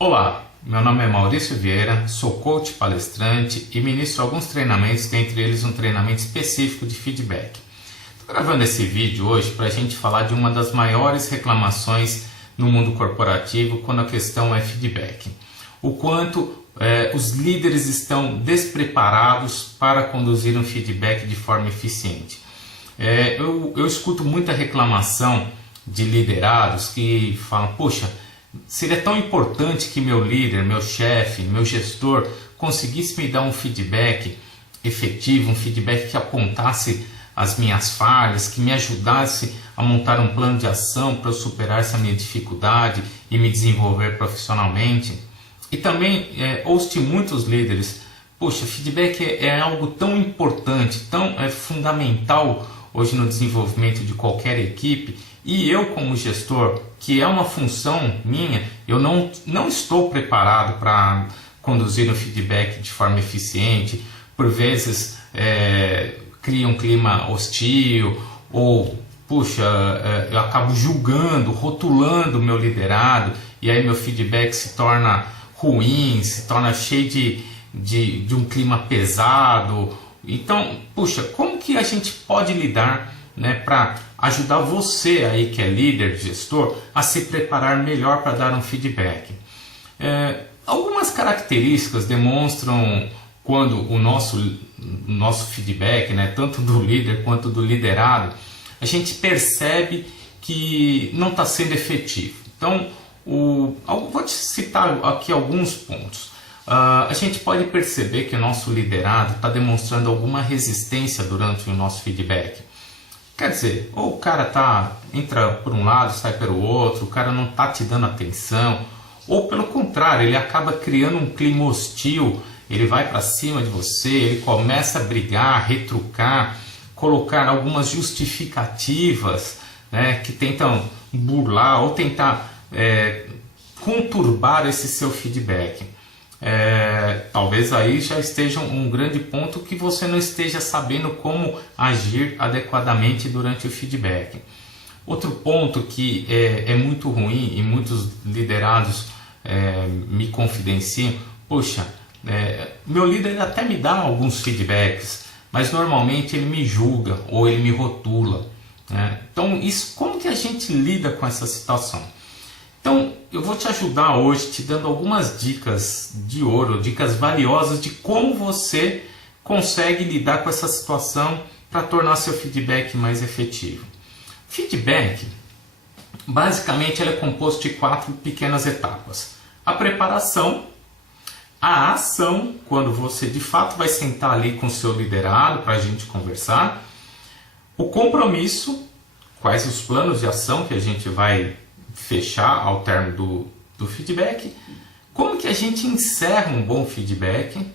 Olá, meu nome é Maurício Vieira, sou coach palestrante e ministro alguns treinamentos, dentre eles um treinamento específico de feedback. Estou gravando esse vídeo hoje para a gente falar de uma das maiores reclamações no mundo corporativo quando a questão é feedback. O quanto os líderes estão despreparados para conduzir um feedback de forma eficiente. Eu escuto muita reclamação de liderados que falam, poxa, seria tão importante que meu líder, meu chefe, meu gestor conseguisse me dar um feedback efetivo, um feedback que apontasse as minhas falhas, que me ajudasse a montar um plano de ação para eu superar essa minha dificuldade e me desenvolver profissionalmente. E também ouço muitos líderes, poxa, feedback é algo tão importante, tão fundamental hoje no desenvolvimento de qualquer equipe, e eu como gestor, que é uma função minha, eu não estou preparado para conduzir um feedback de forma eficiente. Por vezes cria um clima hostil, ou puxa, eu acabo julgando, rotulando o meu liderado, e aí meu feedback se torna ruim, se torna cheio de um clima pesado. Então, puxa, como que a gente pode lidar, para ajudar você aí que é líder, gestor, a se preparar melhor para dar um feedback? Algumas características demonstram quando o nosso feedback, tanto do líder quanto do liderado, a gente percebe que não está sendo efetivo. Então, vou te citar aqui alguns pontos. A gente pode perceber que o nosso liderado está demonstrando alguma resistência durante o nosso feedback. Quer dizer, ou o cara entra por um lado, sai pelo outro, o cara não está te dando atenção, ou pelo contrário, ele acaba criando um clima hostil, ele vai para cima de você, ele começa a brigar, retrucar, colocar algumas justificativas, que tentam burlar ou tentar conturbar esse seu feedback. Talvez aí já esteja um grande ponto que você não esteja sabendo como agir adequadamente durante o feedback. Outro ponto que é muito ruim e muitos liderados me confidenciam, poxa, meu líder até me dá alguns feedbacks, mas normalmente ele me julga ou ele me rotula. Então, como que a gente lida com essa situação? Então, eu vou te ajudar hoje te dando algumas dicas de ouro, dicas valiosas de como você consegue lidar com essa situação para tornar seu feedback mais efetivo. Feedback, basicamente, ele é composto de 4 pequenas etapas. A preparação, a ação, quando você de fato vai sentar ali com o seu liderado para a gente conversar. O compromisso, quais os planos de ação que a gente vai fechar ao término do feedback, como que a gente encerra um bom feedback,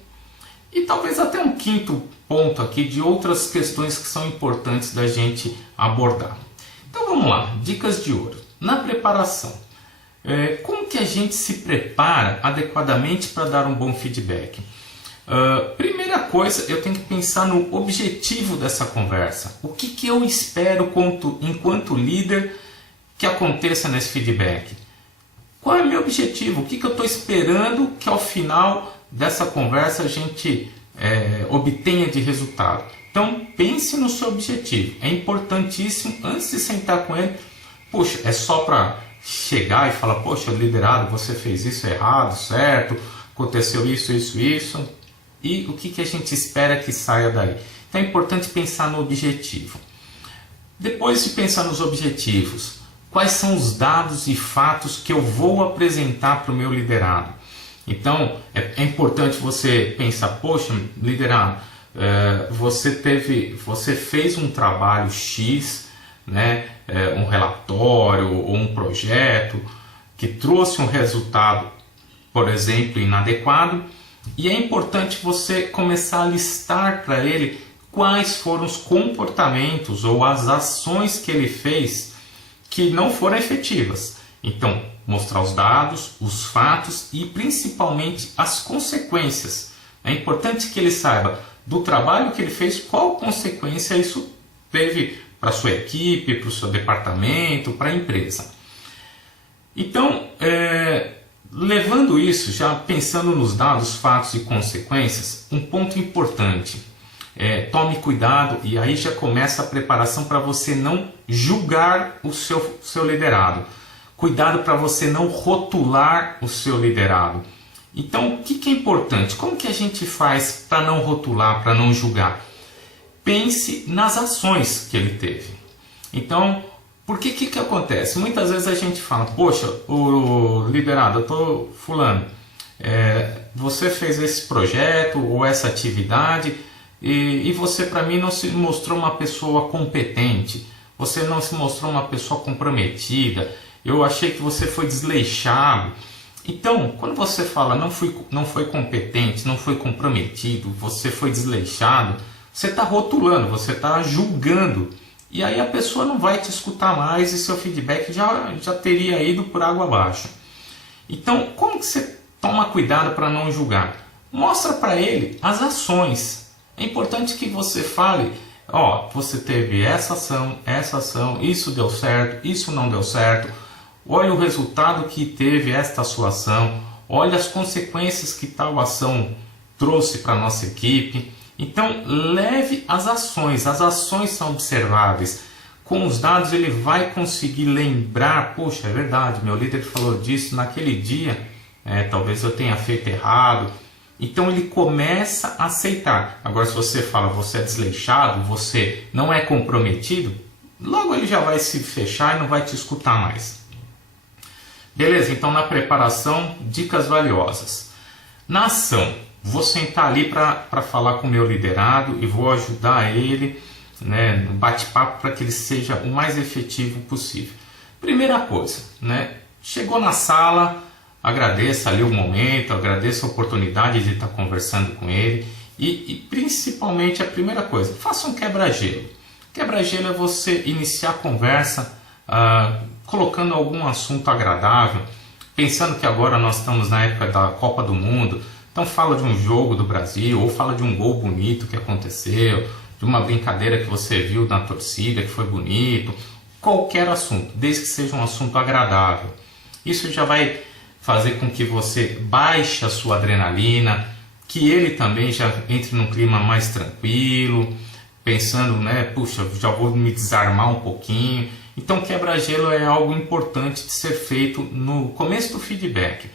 e talvez até um quinto ponto aqui de outras questões que são importantes da gente abordar. Então vamos lá, dicas de ouro. Na preparação, como que a gente se prepara adequadamente para dar um bom feedback? Primeira coisa, eu tenho que pensar no objetivo dessa conversa. O que eu espero enquanto líder que aconteça nesse feedback? Qual é o meu objetivo? O que eu estou esperando que ao final dessa conversa a gente obtenha de resultado? Então pense no seu objetivo. É importantíssimo, antes de sentar com ele, poxa, é só para chegar e falar, poxa, liderado, você fez isso errado, certo? Aconteceu isso. E o que a gente espera que saia daí? Então é importante pensar no objetivo. Depois de pensar nos objetivos, quais são os dados e fatos que eu vou apresentar para o meu liderado? Então, é importante você pensar, poxa, liderado, você fez um trabalho X, um relatório ou um projeto que trouxe um resultado, por exemplo, inadequado, e é importante você começar a listar para ele quais foram os comportamentos ou as ações que ele fez que não foram efetivas. Então, mostrar os dados, os fatos e principalmente as consequências. É importante que ele saiba do trabalho que ele fez, qual consequência isso teve para a sua equipe, para o seu departamento, para a empresa. Então, levando isso, já pensando nos dados, fatos e consequências, um ponto importante tome cuidado, e aí já começa a preparação para você não julgar o seu liderado. Cuidado para você não rotular o seu liderado. Então, o que é importante? Como que a gente faz para não rotular, para não julgar? Pense nas ações que ele teve. Então, por que acontece? Muitas vezes a gente fala, poxa, o liderado, eu tô fulano, você fez esse projeto ou essa atividade e você para mim não se mostrou uma pessoa competente, você não se mostrou uma pessoa comprometida, eu achei que você foi desleixado. Então, quando você fala não foi competente, não foi comprometido, você foi desleixado, você está rotulando, você está julgando. E aí a pessoa não vai te escutar mais e seu feedback já teria ido por água abaixo. Então, como que você toma cuidado para não julgar? Mostra para ele as ações. É importante que você fale, você teve essa ação, isso deu certo, isso não deu certo. Olha o resultado que teve esta sua ação, olha as consequências que tal ação trouxe para a nossa equipe. Então, leve as ações são observáveis. Com os dados ele vai conseguir lembrar, poxa, é verdade, meu líder falou disso naquele dia, talvez eu tenha feito errado. Então ele começa a aceitar. Agora, se você fala, você é desleixado, você não é comprometido, logo ele já vai se fechar e não vai te escutar mais. Beleza, então na preparação, dicas valiosas. Na ação, vou sentar ali para falar com o meu liderado e vou ajudar ele, no bate-papo para que ele seja o mais efetivo possível. Primeira coisa, chegou na sala, agradeça ali o momento, agradeça a oportunidade de estar conversando com ele e principalmente a primeira coisa, faça um quebra-gelo. Quebra-gelo é você iniciar a conversa colocando algum assunto agradável, pensando que agora nós estamos na época da Copa do Mundo, então fala de um jogo do Brasil, ou fala de um gol bonito que aconteceu, de uma brincadeira que você viu na torcida que foi bonito, qualquer assunto, desde que seja um assunto agradável. Isso já vai fazer com que você baixe a sua adrenalina, que ele também já entre num clima mais tranquilo, pensando, puxa, já vou me desarmar um pouquinho. Então, quebra-gelo é algo importante de ser feito no começo do feedback.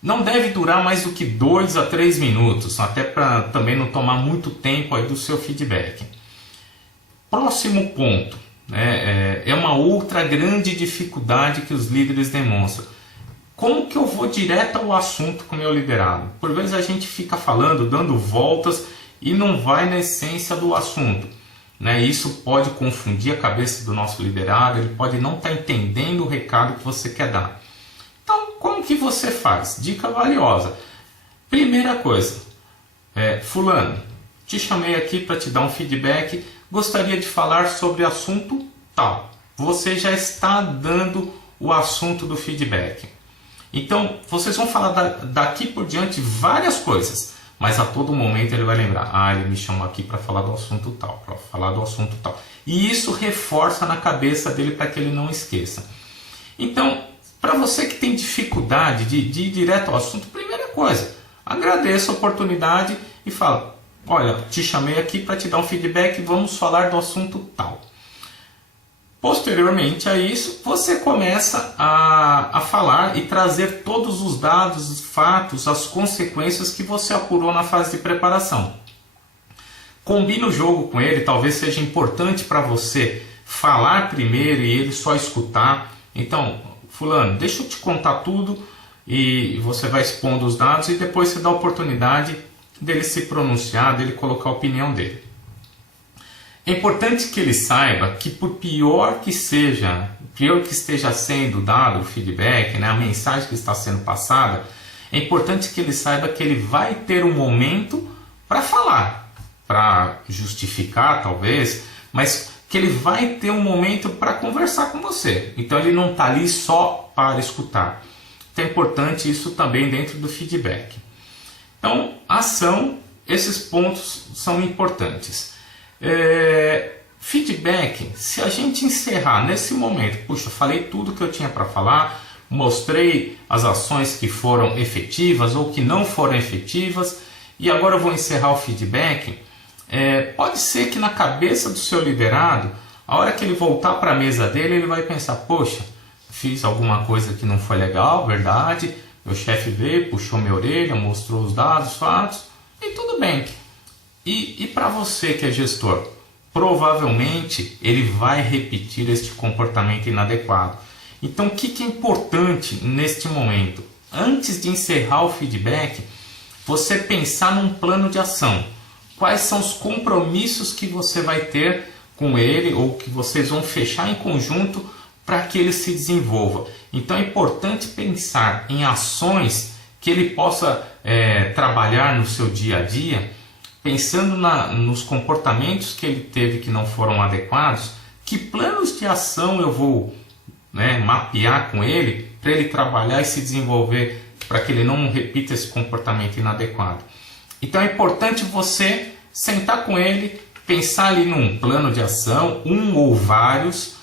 Não deve durar mais do que 2 a 3 minutos, até para também não tomar muito tempo aí do seu feedback. Próximo ponto, é uma outra grande dificuldade que os líderes demonstram. Como que eu vou direto ao assunto com o meu liderado? Por vezes a gente fica falando, dando voltas e não vai na essência do assunto. Isso pode confundir a cabeça do nosso liderado, ele pode não estar entendendo o recado que você quer dar. Então, como que você faz? Dica valiosa. Primeira coisa, fulano, te chamei aqui para te dar um feedback, gostaria de falar sobre assunto tal. Você já está dando o assunto do feedback. Então, vocês vão falar daqui por diante várias coisas, mas a todo momento ele vai lembrar, ele me chamou aqui para falar do assunto tal, para falar do assunto tal. E isso reforça na cabeça dele para que ele não esqueça. Então, para você que tem dificuldade de ir direto ao assunto, primeira coisa, agradeça a oportunidade e fala, olha, te chamei aqui para te dar um feedback, vamos falar do assunto tal. Posteriormente a isso, você começa a falar e trazer todos os dados, os fatos, as consequências que você apurou na fase de preparação. Combina o jogo com ele, talvez seja importante para você falar primeiro e ele só escutar. Então, fulano, deixa eu te contar tudo e você vai expondo os dados e depois você dá a oportunidade dele se pronunciar, dele colocar a opinião dele. É importante que ele saiba que por pior que esteja sendo dado o feedback, a mensagem que está sendo passada, é importante que ele saiba que ele vai ter um momento para falar, para justificar talvez, mas que ele vai ter um momento para conversar com você. Então ele não está ali só para escutar. Então é importante isso também dentro do feedback. Então, ação, esses pontos são importantes. Feedback, se a gente encerrar nesse momento, puxa, falei tudo que eu tinha para falar, mostrei as ações que foram efetivas ou que não foram efetivas e agora eu vou encerrar o feedback. Pode ser que na cabeça do seu liderado, a hora que ele voltar para a mesa dele, ele vai pensar, poxa, fiz alguma coisa que não foi legal, verdade, meu chefe veio, puxou minha orelha, mostrou os dados, fatos, e tudo bem. E para você que é gestor, provavelmente ele vai repetir este comportamento inadequado. Então o que é importante neste momento? Antes de encerrar o feedback, você pensar num plano de ação. Quais são os compromissos que você vai ter com ele ou que vocês vão fechar em conjunto para que ele se desenvolva. Então é importante pensar em ações que ele possa trabalhar no seu dia a dia, pensando nos comportamentos que ele teve que não foram adequados, que planos de ação eu vou mapear com ele para ele trabalhar e se desenvolver, para que ele não repita esse comportamento inadequado. Então é importante você sentar com ele, pensar ali num plano de ação, um ou vários.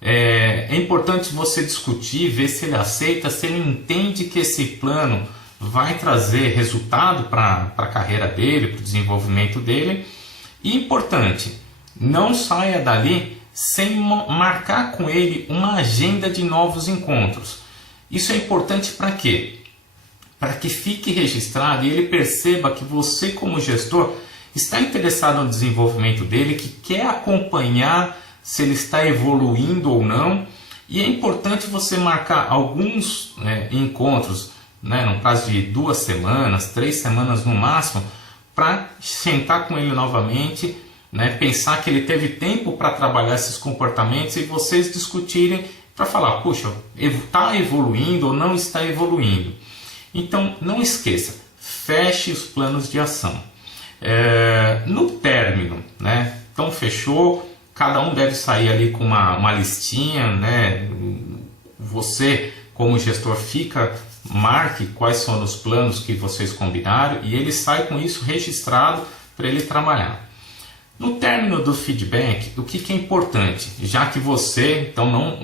É importante você discutir, ver se ele aceita, se ele entende que esse plano vai trazer resultado para a carreira dele, para o desenvolvimento dele. E importante, não saia dali sem marcar com ele uma agenda de novos encontros. Isso é importante para quê? Para que fique registrado e ele perceba que você, como gestor, está interessado no desenvolvimento dele, que quer acompanhar se ele está evoluindo ou não. E é importante você marcar alguns encontros, no prazo de 2 semanas, 3 semanas no máximo, para sentar com ele novamente, pensar que ele teve tempo para trabalhar esses comportamentos e vocês discutirem para falar, puxa, está evoluindo ou não está evoluindo. Então não esqueça, feche os planos de ação. No término, então fechou, cada um deve sair ali com uma listinha, você como gestor marque quais são os planos que vocês combinaram e ele sai com isso registrado para ele trabalhar. No término do feedback, o que é importante, já que você então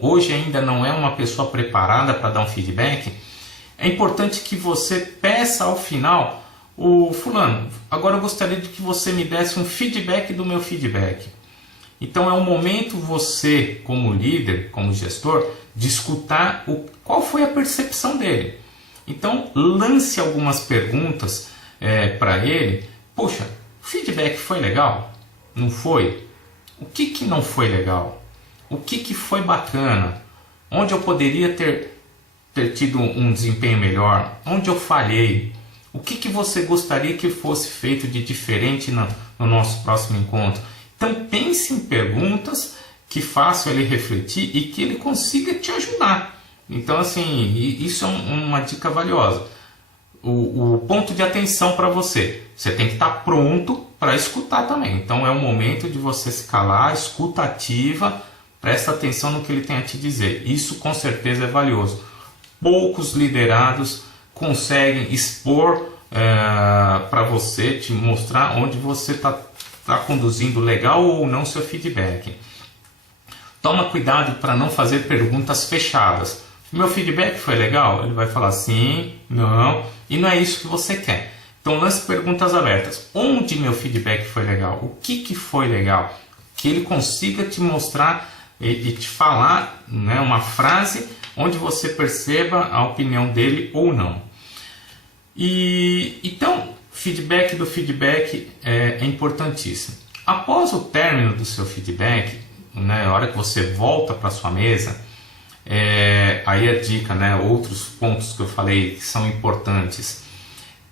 hoje ainda não é uma pessoa preparada para dar um feedback, é importante que você peça ao final, fulano, agora eu gostaria de que você me desse um feedback do meu feedback. Então é um momento você, como líder, como gestor, de escutar qual foi a percepção dele. Então lance algumas perguntas para ele. Poxa, o feedback foi legal? Não foi? O que não foi legal? O que foi bacana? Onde eu poderia ter tido um desempenho melhor? Onde eu falhei? O que você gostaria que fosse feito de diferente no nosso próximo encontro? Então pense em perguntas que façam ele refletir e que ele consiga te ajudar. Então assim, isso é uma dica valiosa. O ponto de atenção para você tem que estar pronto para escutar também. Então é o momento de você se calar, escuta ativa, presta atenção no que ele tem a te dizer. Isso com certeza é valioso. Poucos liderados conseguem expor para você, te mostrar onde você está conduzindo legal ou não seu feedback. Toma cuidado para não fazer perguntas fechadas. Meu feedback foi legal? Ele vai falar sim, não, e não é isso que você quer. Então lance perguntas abertas. Onde meu feedback foi legal? O que foi legal? Que ele consiga te mostrar e te falar uma frase onde você perceba a opinião dele ou não. Então, feedback do feedback é importantíssimo. Após o término do seu feedback, a hora que você volta para sua mesa, aí a dica, outros pontos que eu falei que são importantes.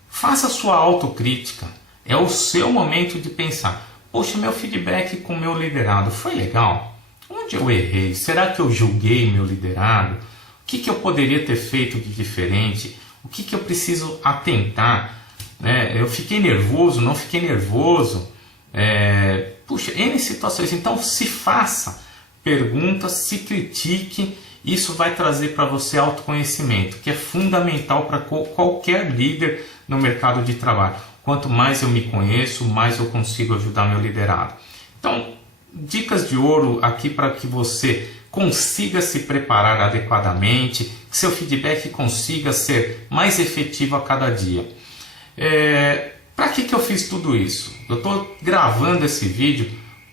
Faça a sua autocrítica. É o seu momento de pensar. Poxa, meu feedback com o meu liderado foi legal? Onde eu errei? Será que eu julguei meu liderado? O que eu poderia ter feito de diferente? O que eu preciso atentar? Eu fiquei nervoso? Não fiquei nervoso? Puxa, N situações. Então se faça perguntas, se critique. Isso vai trazer para você autoconhecimento, que é fundamental para qualquer líder no mercado de trabalho. Quanto mais eu me conheço, mais eu consigo ajudar meu liderado. Então, dicas de ouro aqui para que você consiga se preparar adequadamente, que seu feedback consiga ser mais efetivo a cada dia. Para que eu fiz tudo isso? Eu estou gravando esse vídeo.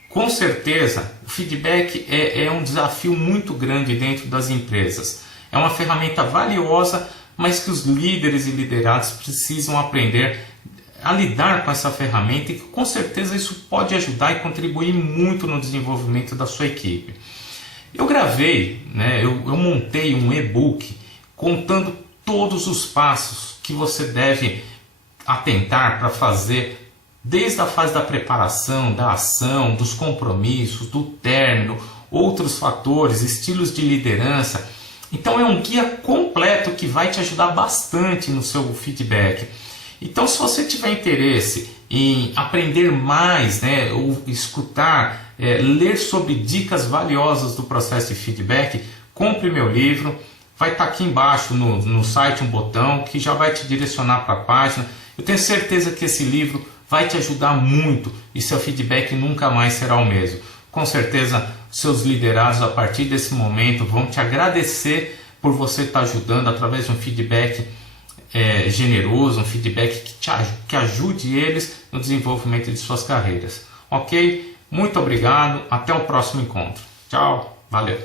Com certeza, o feedback é um desafio muito grande dentro das empresas. É uma ferramenta valiosa, mas que os líderes e liderados precisam aprender a lidar com essa ferramenta e que com certeza isso pode ajudar e contribuir muito no desenvolvimento da sua equipe. Eu gravei, eu montei um e-book contando todos os passos que você deve atentar para fazer desde a fase da preparação, da ação, dos compromissos, do término, outros fatores, estilos de liderança. Então é um guia completo que vai te ajudar bastante no seu feedback. Então se você tiver interesse em aprender mais, ou escutar, ler sobre dicas valiosas do processo de feedback, compre meu livro. Vai estar aqui embaixo no site um botão que já vai te direcionar para a página. Eu tenho certeza que esse livro vai te ajudar muito e seu feedback nunca mais será o mesmo. Com certeza, seus liderados a partir desse momento vão te agradecer por você estar ajudando através de um feedback generoso, um feedback que ajude eles no desenvolvimento de suas carreiras. Ok? Muito obrigado, até o próximo encontro. Tchau, valeu!